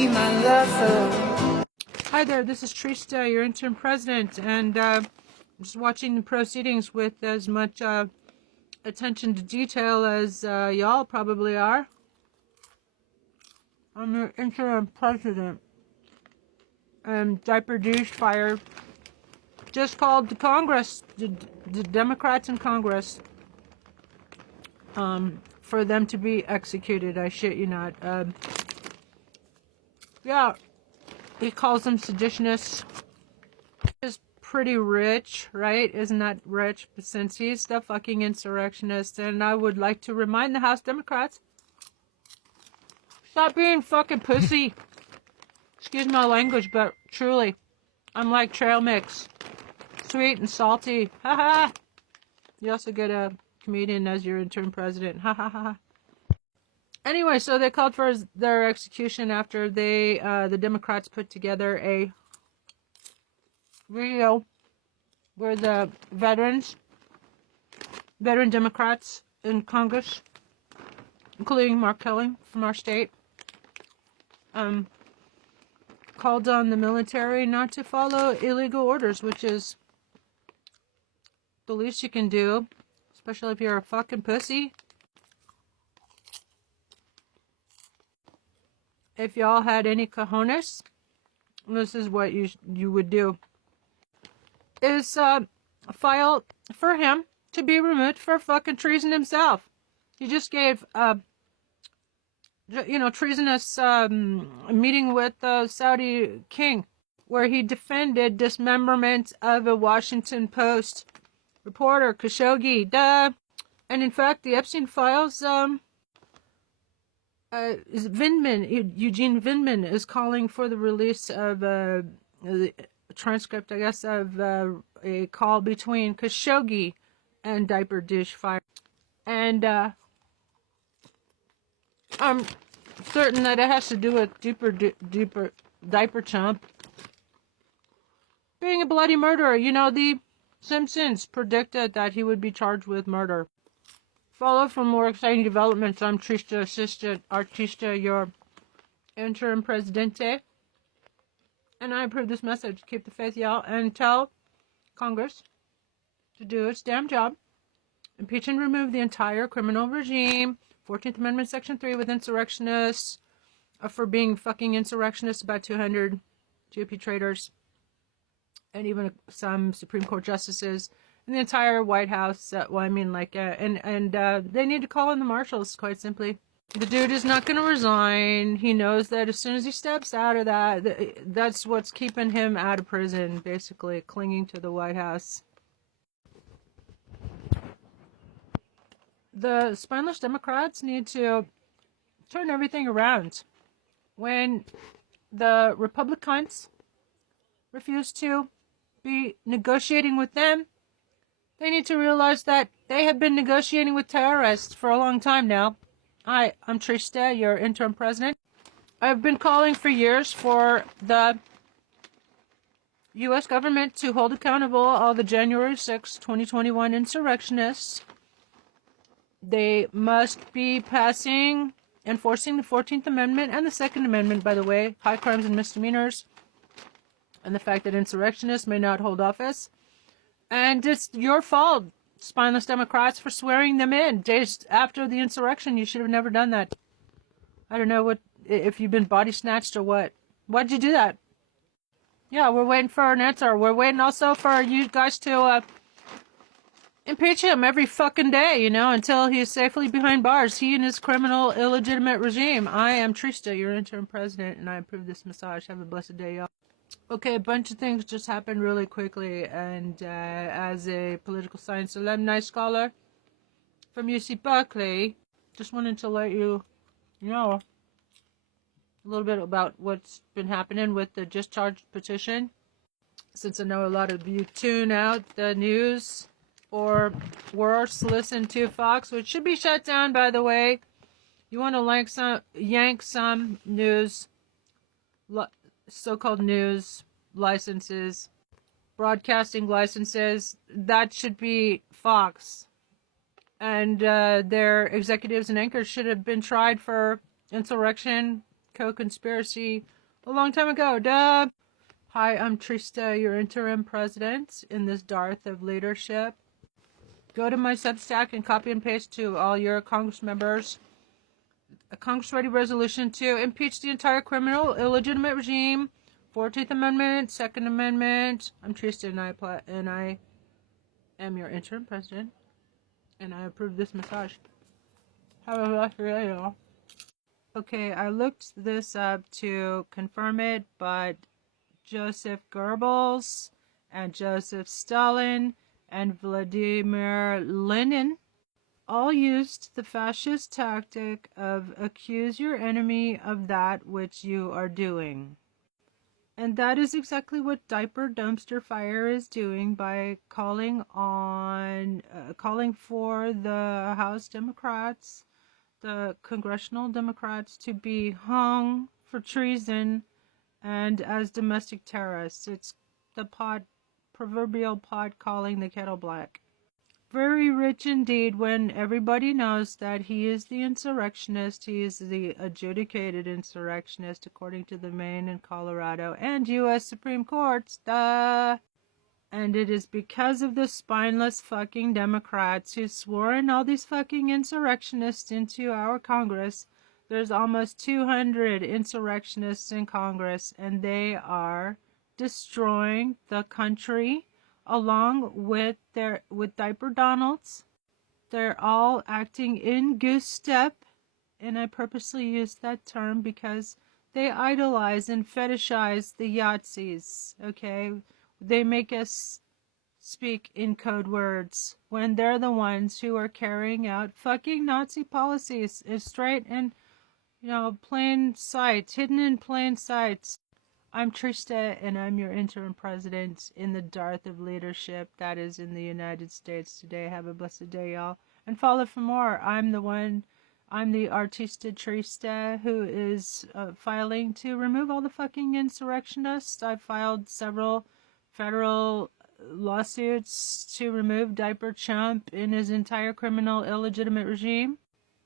be my lover. Hi there, this is Trista, your interim president, and just watching the proceedings with as much attention to detail as y'all probably are. I'm your interim president, and Diaper Douche Fire just called the Congress, the Democrats in Congress, for them to be executed. I shit you not. Yeah, he calls them seditionists. Is pretty rich, right? Isn't that rich? But since he's the fucking insurrectionist, and I would like to remind the House Democrats, stop being fucking pussy. Excuse my language, but truly, I'm like trail mix. Sweet and salty. Ha ha. You also get a comedian as your interim president. Ha ha ha. Anyway, so they called for their execution after they, the Democrats put together a video where the veteran Democrats in Congress, including Mark Kelly from our state, called on the military not to follow illegal orders, which is the least you can do, especially if you're a fucking pussy. If y'all had any cojones, this is what you would do. Is file for him to be removed for fucking treason himself. He just gave treasonous meeting with the Saudi king, where he defended dismemberment of a Washington Post reporter, Khashoggi. Duh. And in fact, the Epstein files, Eugene Vindman is calling for the release of a transcript, I guess, of a call between Khashoggi and Diaper Douche Fire. And I'm certain that it has to do with deeper Diaper Chump being a bloody murderer. You know, the Simpsons predicted that he would be charged with murder. Follow for more exciting developments. I'm Trista Assistant Artista, your interim presidente. And I approve this message. Keep the faith, y'all, and tell Congress to do its damn job. Impeach and remove the entire criminal regime. 14th Amendment, Section 3, with insurrectionists for being fucking insurrectionists, about 200 GOP traitors, and even some Supreme Court justices, and the entire White House. They need to call in the marshals, quite simply. The dude is not going to resign. He knows that as soon as he steps out of that's what's keeping him out of prison, basically, clinging to the White House. The spineless Democrats need to turn everything around. When the Republicans refuse to be negotiating with them, they need to realize that they have been negotiating with terrorists for a long time now. Hi, I'm Trista, your interim president. I've been calling for years for the U.S. government to hold accountable all the January 6, 2021 insurrectionists. They must be enforcing the 14th Amendment and the 2nd Amendment, by the way, high crimes and misdemeanors, and the fact that insurrectionists may not hold office. And it's your fault, spineless Democrats, for swearing them in days after the insurrection. You should have never done that. I don't know if you've been body snatched or what. Why'd you do that? Yeah, we're waiting for an answer. We're waiting also for you guys to impeach him every fucking day, until he's safely behind bars. He and his criminal, illegitimate regime. I am Trista, your interim president, and I approve this massage. Have a blessed day, y'all. Okay, a bunch of things just happened really quickly, and as a political science alumni scholar from UC Berkeley, just wanted to let you know a little bit about what's been happening with the discharge petition, since I know a lot of you tune out the news, or worse, listen to Fox, which should be shut down, by the way. You want to yank some news, so-called news licenses, broadcasting licenses, that should be Fox. And their executives and anchors should have been tried for insurrection, co-conspiracy a long time ago. Duh. Hi, I'm Trista, your interim president in this dearth of leadership. Go to my Substack and copy and paste to all your Congress members a Congress-ready resolution to impeach the entire criminal, illegitimate regime, 14th Amendment, Second Amendment. I'm Trista, and I am your interim president, and I approve this massage. Have a blessed day, y'all. Okay, I looked this up to confirm it, but Joseph Goebbels and Joseph Stalin and Vladimir Lenin all used the fascist tactic of accuse your enemy of that which you are doing. And that is exactly what Diaper Dumpster Fire is doing by calling for the House Democrats, the congressional Democrats, to be hung for treason and as domestic terrorists. It's the proverbial pot calling the kettle black. Very rich indeed when everybody knows that he is the insurrectionist. He is the adjudicated insurrectionist according to the Maine and Colorado and U.S. Supreme Courts. Duh! And it is because of the spineless fucking Democrats who swore in all these fucking insurrectionists into our Congress. There's almost 200 insurrectionists in Congress, and they are destroying the country along with Diaper Donalds. They're all acting in goose step, and I purposely use that term because they idolize and fetishize the Yahtzees, okay? They make us speak in code words when they're the ones who are carrying out fucking Nazi policies straight and, plain sight, hidden in plain sight. I'm Trista, and I'm your interim president in the dearth of leadership that is in the United States today. Have a blessed day, y'all. And follow for more. I'm the Artista Trista who is filing to remove all the fucking insurrectionists. I've filed several federal lawsuits to remove Diaper Chump in his entire criminal illegitimate regime.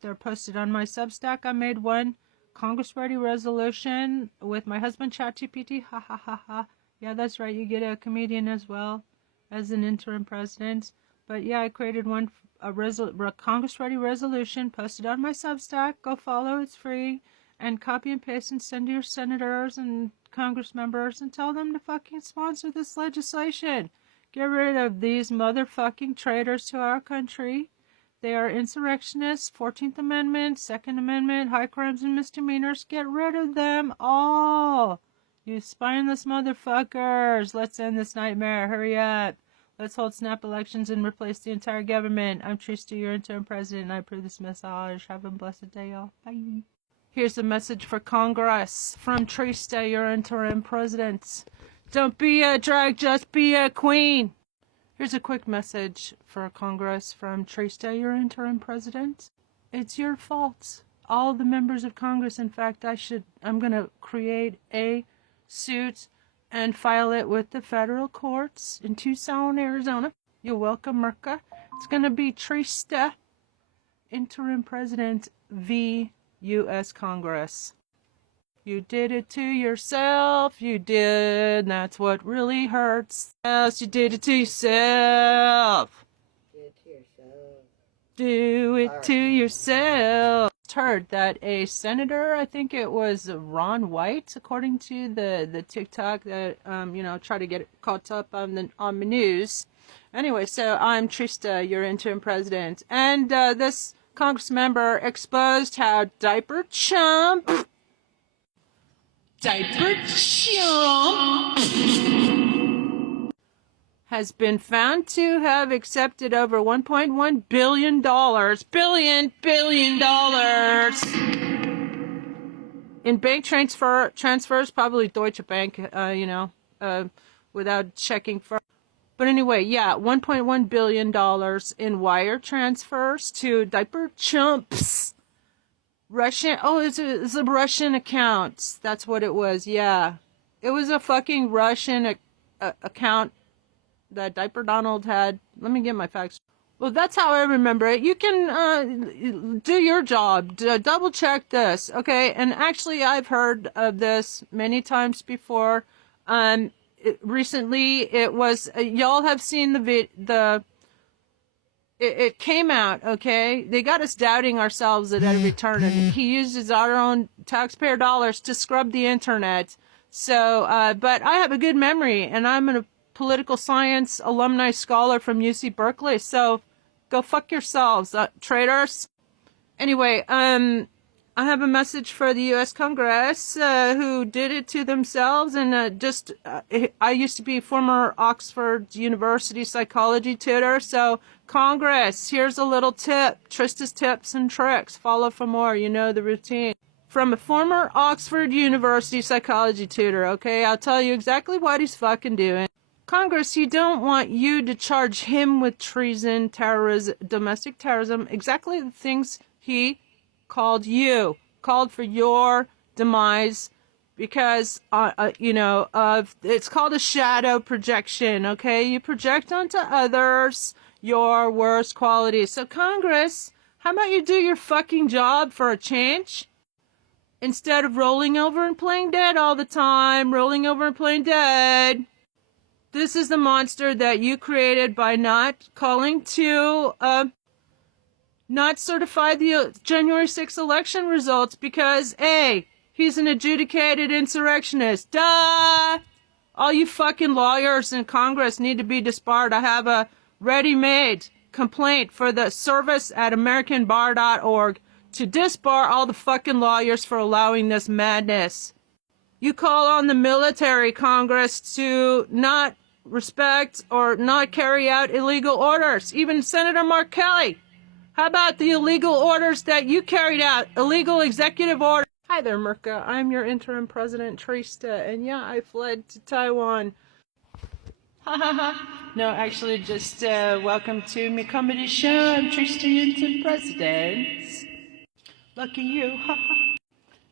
They're posted on my Substack. I made one Congress-ready resolution with my husband ChatGPT. Ha ha ha ha. Yeah, that's right. You get a comedian as well as an interim president. But yeah, I created a Congress-ready resolution posted on my Substack. Go follow. It's free. And copy and paste and send to your senators and Congress members and tell them to fucking sponsor this legislation. Get rid of these motherfucking traitors to our country. They are insurrectionists, 14th Amendment, Second Amendment, high crimes and misdemeanors. Get rid of them all. You spineless motherfuckers. Let's end this nightmare. Hurry up. Let's hold snap elections and replace the entire government. I'm Trista, your interim president, and I approve this message. Have a blessed day, y'all. Bye. Here's a message for Congress from Trista, your interim president. Don't be a drag, just be a queen. Here's a quick message for Congress from Trista, your interim president. It's your fault. All the members of Congress, in fact, I'm going to create a suit and file it with the federal courts in Tucson, Arizona. You're welcome, Merca. It's going to be Trista, interim president v. U.S. Congress. You did it to yourself, you did. That's what really hurts. Yes, you did it to yourself. Do it to yourself. Heard that a senator, I think it was Ron White, according to the TikTok that try to get caught up on the news. Anyway, so I'm Trista, your interim president, and this Congress member exposed how Diaper Chump has been found to have accepted over $1.1 billion, in bank transfers, probably Deutsche Bank, without checking first. But anyway, yeah, $1.1 billion in wire transfers to Diaper Chump's Russian, it's a Russian account. That's what it was, yeah. It was a fucking Russian account that Diaper Donald had. Let me get my facts. Well, that's how I remember it. You can do your job. Double check this, okay? And actually, I've heard of this many times before. Recently, it was y'all have seen it came out, okay? They got us doubting ourselves at every turn, and he uses our own taxpayer dollars to scrub the internet. So, but I have a good memory, and I'm a political science alumni scholar from UC Berkeley. So, go fuck yourselves, traitors. Anyway, I have a message for the U.S. Congress who did it to themselves, and I used to be former Oxford University psychology tutor, so Congress, here's a little tip, Trista's tips and tricks, follow for more, you know the routine. From a former Oxford University psychology tutor, okay, I'll tell you exactly what he's fucking doing. Congress, he don't want you to charge him with treason, terrorism, domestic terrorism, exactly the things he called for your demise, because it's called a shadow projection, okay? You project onto others your worst qualities. So Congress, how about you do your fucking job for a change? Instead of rolling over and playing dead all the time, rolling over and playing dead. This is the monster that you created by not calling to not certify the January 6th election results because, A, he's an adjudicated insurrectionist. Duh! All you fucking lawyers in Congress need to be disbarred. I have a ready-made complaint for the service at AmericanBar.org to disbar all the fucking lawyers for allowing this madness. You call on the military, Congress, to not respect or not carry out illegal orders. Even Senator Mark Kelly. How about the illegal orders that you carried out? Illegal executive orders. Hi there, Merca. I'm your interim president, Trista, and yeah, I fled to Taiwan. Ha ha ha. No, actually, just welcome to my comedy show. I'm Trista, interim president. Lucky you. Ha ha.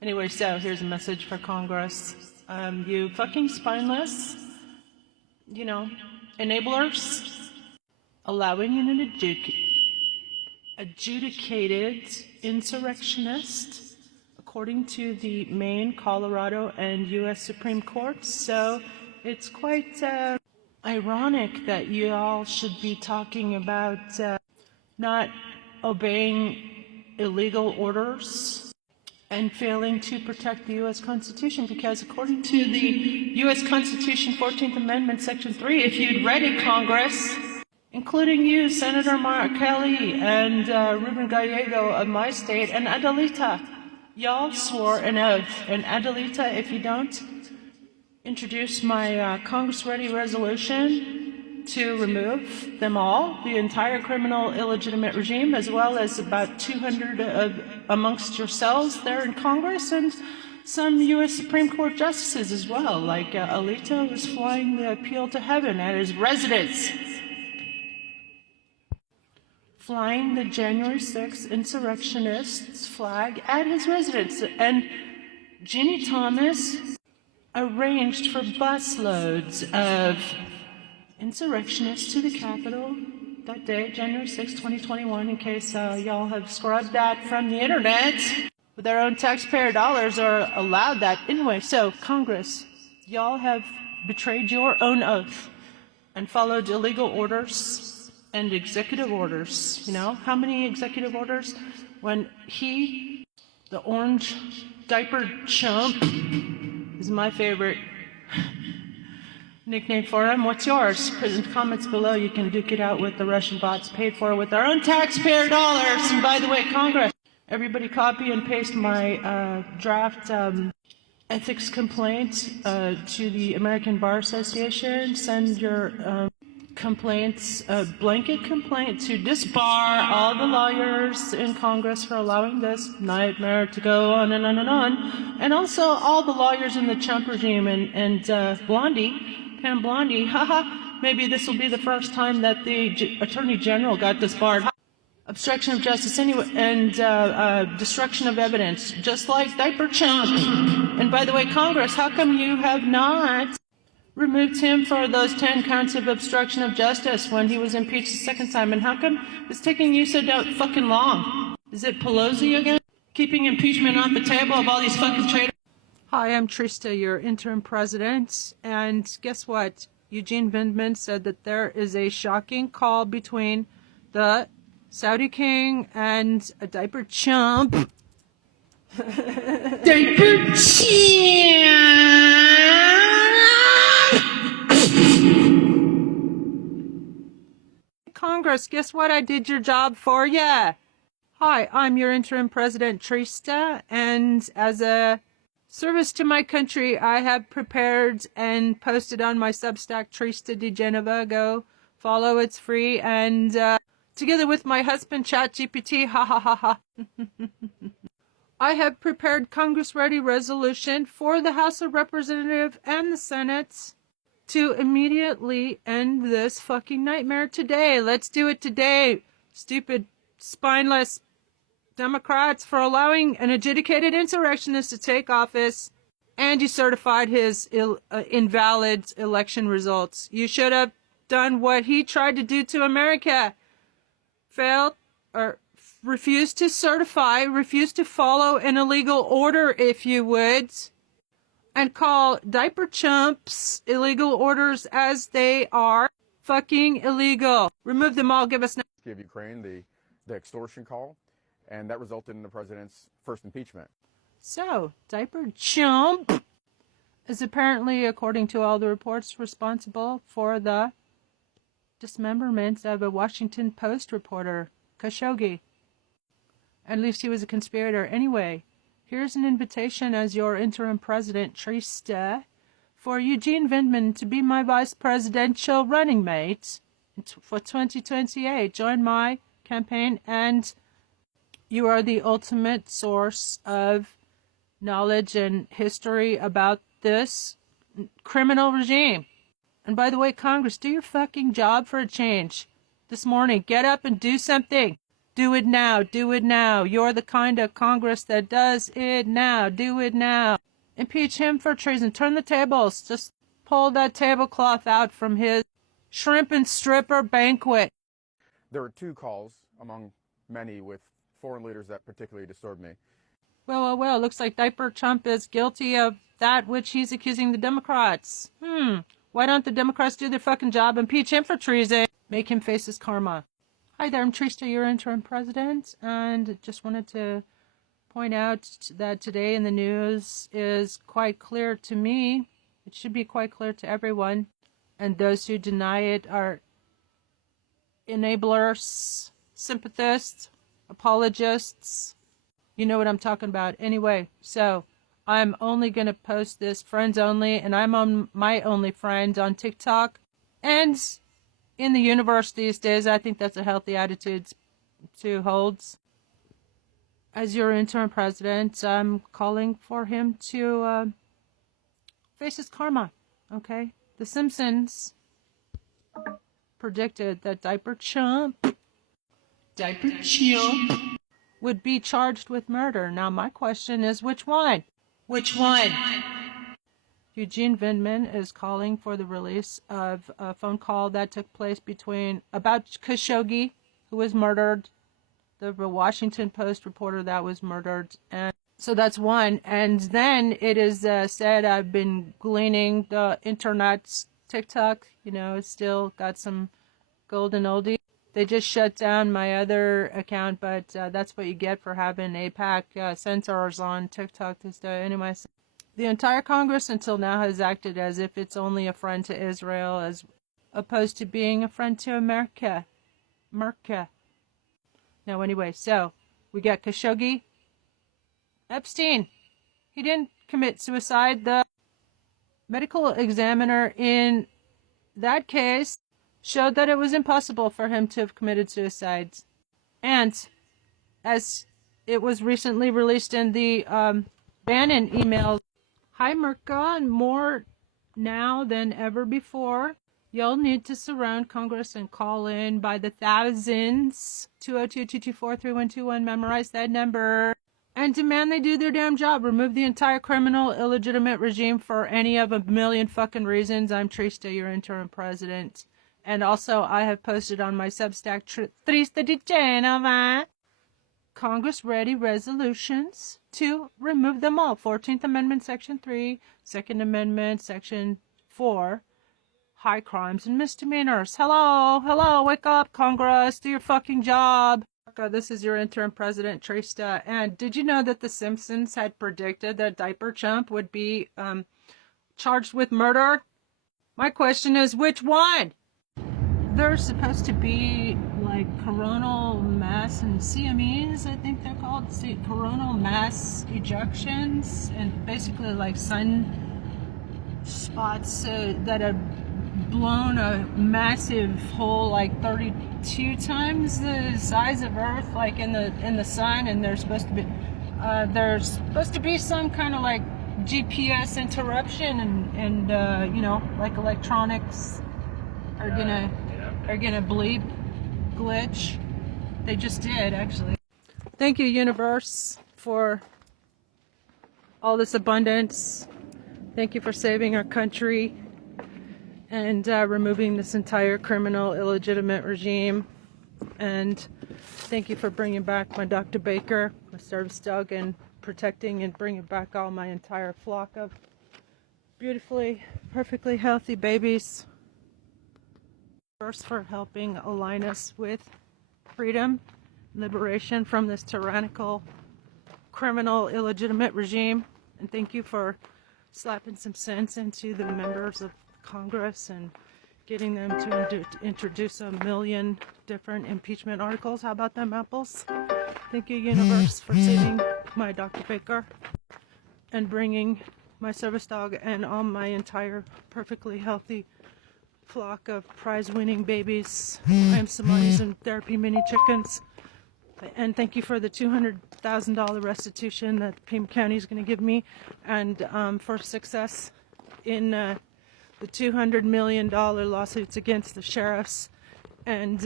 Anyway, so here's a message for Congress. You fucking spineless, enablers, allowing an adjudicated insurrectionist, according to the Maine, Colorado, and U.S. Supreme Courts. So it's quite ironic that you all should be talking about not obeying illegal orders and failing to protect the U.S. Constitution, because according to the U.S. Constitution, 14th Amendment, Section 3, if you'd read it, Congress, including you, Senator Mark Kelly, and Ruben Gallego of my state, and Adelita, y'all swore an oath. And Adelita, if you don't introduce my Congress-ready resolution to remove them all, the entire criminal illegitimate regime, as well as about 200 amongst yourselves there in Congress, and some U.S. Supreme Court justices as well, like Alito was flying the appeal to heaven at his residence, flying the January 6th insurrectionists' flag at his residence, and Ginny Thomas arranged for busloads of insurrectionists to the Capitol that day, January 6, 2021, in case y'all have scrubbed that from the internet with their own taxpayer dollars or allowed that. Anyway, so Congress, y'all have betrayed your own oath and followed illegal orders and executive orders. You know, how many executive orders? When the orange diaper chump, is my favorite nickname for him. What's yours? Put in the comments below. You can duke it out with the Russian bots paid for with our own taxpayer dollars. And by the way, Congress, everybody copy and paste my draft ethics complaint to the American Bar Association. Send your complaints, a blanket complaint to disbar all the lawyers in Congress for allowing this nightmare to go on and on and on. And also all the lawyers in the Trump regime and Pam Blondie, haha, maybe this will be the first time that the Attorney General got disbarred. Obstruction of justice anyway, and destruction of evidence, just like diaper chump. And by the way, Congress, how come you have not removed him for those 10 counts of obstruction of justice when he was impeached the second time. And how come it's taking you so fucking long? Is it Pelosi again? Keeping impeachment off the table of all these fucking traitors? Hi, I'm Trista, your interim president. And guess what? Eugene Vindman said that there is a shocking call between the Saudi king and a diaper chump. Diaper chump! Congress, guess what? I did your job for ya. Hi, I'm your interim president, Trista, and as a service to my country, I have prepared and posted on my Substack, Trista de Geneva. Go follow, it's free, and together with my husband, ChatGPT, ha ha ha ha. I have prepared Congress-ready resolution for the House of Representatives and the Senate to immediately end this fucking nightmare today. Let's do it today, stupid, spineless Democrats, for allowing an adjudicated insurrectionist to take office, and you certified his invalid election results. You should have done what he tried to do to America. Failed, or refused to certify, refused to follow an illegal order, if you would, and call diaper chumps illegal orders as they are fucking illegal. Remove them all. Give us now. Give Ukraine the extortion call, and that resulted in the president's first impeachment. So, diaper chump is apparently, according to all the reports, responsible for the dismemberment of a Washington Post reporter, Khashoggi. At least he was a conspirator. Anyway, here's an invitation as your interim president, Trista, for Eugene Vindman to be my vice presidential running mate for 2028. Join my campaign, and you are the ultimate source of knowledge and history about this criminal regime. And by the way, Congress, do your fucking job for a change. This morning, get up and do something. Do it now. Do it now. You're the kind of Congress that does it now. Do it now. Impeach him for treason. Turn the tables. Just pull that tablecloth out from his shrimp and stripper banquet. There were 2 calls among many with foreign leaders that particularly disturbed me. Well, looks like Diaper Trump is guilty of that which he's accusing the Democrats. Why don't the Democrats do their fucking job? Impeach him for treason. Make him face his karma. Hi there, I'm Trista, your interim president, and just wanted to point out that today in the news is quite clear to me. It should be quite clear to everyone, and those who deny it are enablers, sympathists, apologists. You know what I'm talking about. Anyway, so I'm only going to post this friends only, and I'm on my only friend on TikTok. And in the universe these days, I think that's a healthy attitude to hold. As your interim president, I'm calling for him to face his karma, okay? The Simpsons predicted that Diaper Chump would be charged with murder. Now my question is, which one? Which one? Eugene Vindman is calling for the release of a phone call that took place about Khashoggi, who was murdered, the Washington Post reporter that was murdered, and so that's one. And then it is said, I've been gleaning the internet's TikTok, it's still got some golden oldie. They just shut down my other account, but that's what you get for having APAC censors on TikTok. Anyway, the entire Congress until now has acted as if it's only a friend to Israel, as opposed to being a friend to America. Now, anyway, so we got Khashoggi. Epstein. He didn't commit suicide. The medical examiner in that case showed that it was impossible for him to have committed suicide. And as it was recently released in the Bannon email, hi Merca, and more now than ever before, y'all need to surround Congress and call in by the thousands. 202-224-3121. Memorize that number. and demand they do their damn job. Remove the entire criminal illegitimate regime for any of a million fucking reasons. I'm Trista, your interim president. And also, I have posted on my Substack, Trista di Genova, Congress-ready resolutions to remove them all. 14th Amendment, Section 3, 2nd Amendment, Section 4, high crimes and misdemeanors. Hello, wake up, Congress, do your fucking job. This is your interim president, Trista. And did you know that The Simpsons had predicted that Diaper Chump would be charged with murder? My question is, which one? There's supposed to be like coronal mass and CMEs, I think they're called, coronal mass ejections, and basically like sun spots that have blown a massive hole like 32 times the size of Earth, like in the sun, and there's supposed to be some kind of like GPS interruption, and you know, like electronics are gonna bleep, glitch. They just did, actually. Thank you, universe, for all this abundance. Thank you for saving our country and removing this entire criminal illegitimate regime. And thank you for bringing back my Dr. Baker, my service dog, and protecting and bringing back all my entire flock of beautifully, perfectly healthy babies. First, for helping align us with freedom, liberation from this tyrannical, criminal, illegitimate regime. And thank you for slapping some sense into the members of Congress and getting them to introduce a million different impeachment articles. How about them apples? Thank you, universe, for saving my Dr. Baker and bringing my service dog and all my entire perfectly healthy flock of prize-winning babies. I am Somalis and therapy mini chickens. And thank you for the $200,000 restitution that Pima County is going to give me, and for success in the $200 million lawsuits against the sheriffs and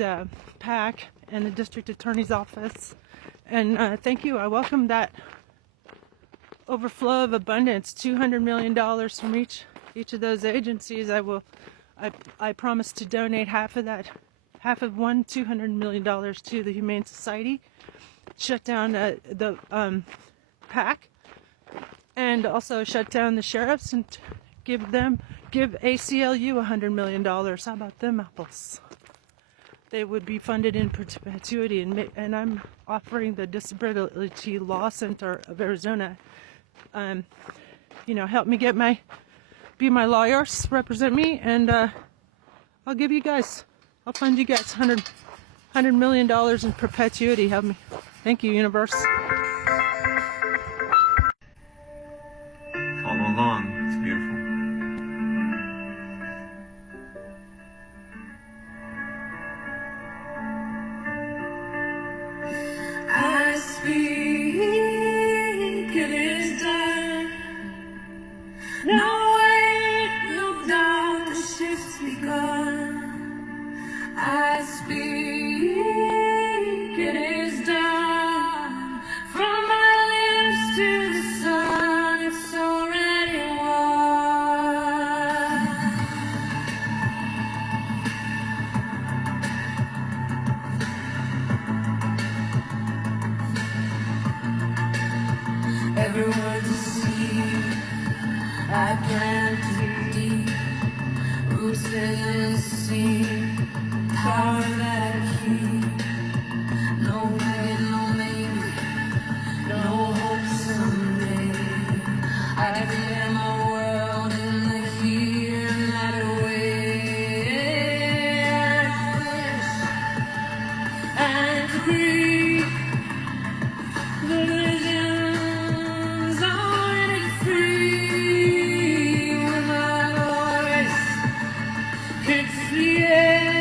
PAC and the district attorney's office. And thank you. I welcome that overflow of abundance. $200 million from each of those agencies. I promise to donate half of $200 million to the Humane Society, shut down the PAC, and also shut down the sheriffs and give ACLU $100 million. How about them apples? They would be funded in perpetuity, and I'm offering the Disability Law Center of Arizona. Help me be my lawyers, represent me, and I'll fund you guys $100 million in perpetuity. Help me. Thank you, universe. Follow along. It's beautiful. I speak, it is done. No wait, no doubt, the shift's begun. I speak, it is done. From my lips to the sun, it's already won. Every word's a seed I plant deep, rooted in the sea. Power that I keep. No way, no maybe, no hope someday. I declare my world in the here and that way. And to breathe the visions already free with my voice. It's the air.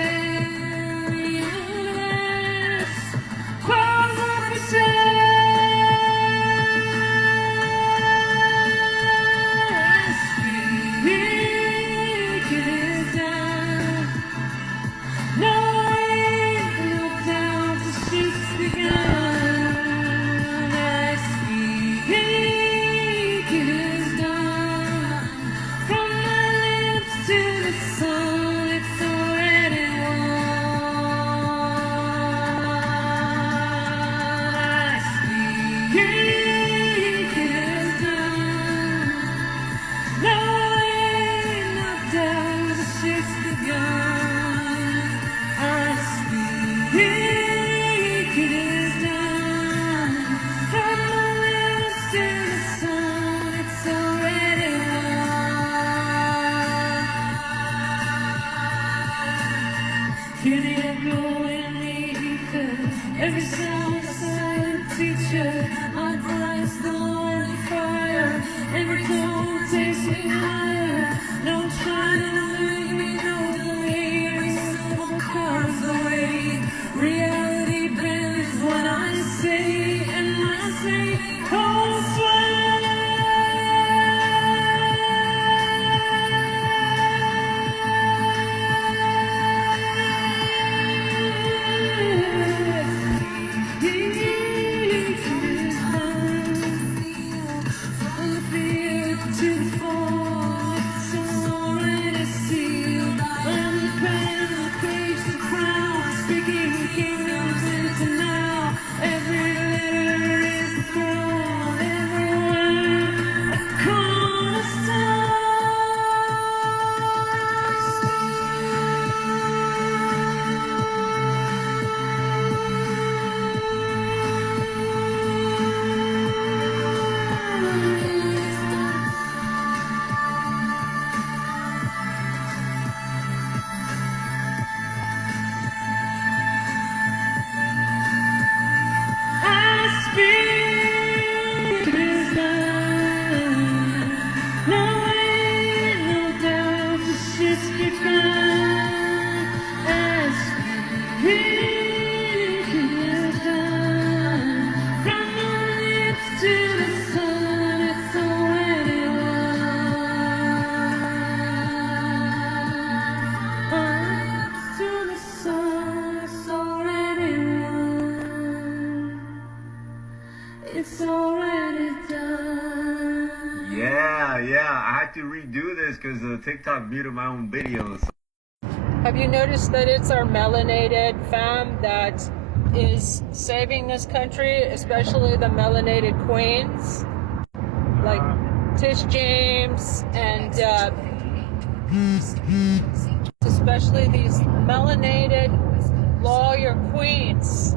I had to redo this because TikTok muted my own videos. Have you noticed that it's our melanated fam that is saving this country, especially the melanated queens, like Tish James and especially these melanated lawyer queens.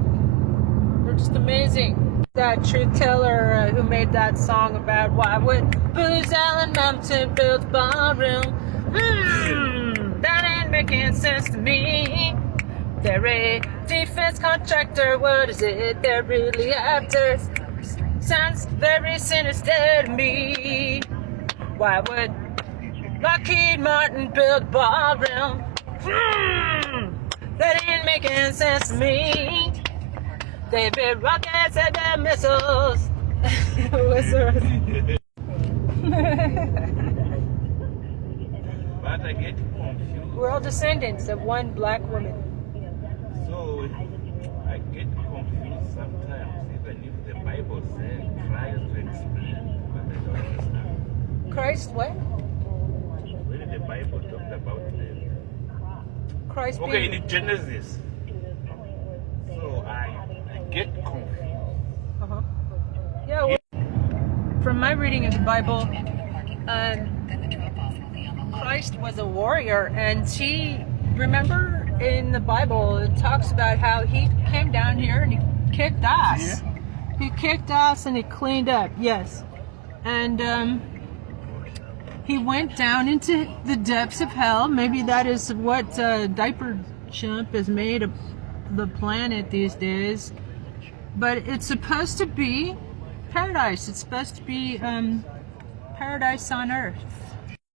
They're just amazing. That truth teller who made that song about why would Booz Allen Mountain build a ballroom? That ain't making sense to me. They're a defense contractor. What is it they're really after? Sounds very sinister to me. Why would Lockheed Martin build a ballroom? That ain't making sense to me. They build rockets and their missiles. But I get confused. We're all descendants of one black woman. So I get confused sometimes, even if the Bible says tries to explain, but I don't understand. Christ, what? When the Bible talks about the Christ okay, being... in Genesis. So I get confused. Uh-huh. Yeah, well, from my reading of the Bible, Christ was a warrior, and he, remember in the Bible, it talks about how he came down here and he kicked ass. Yeah. He kicked ass and he cleaned up, yes. And he went down into the depths of hell. Maybe that is what Diaper Chimp has made of the planet these days. But it's supposed to be paradise. It's supposed to be paradise on earth.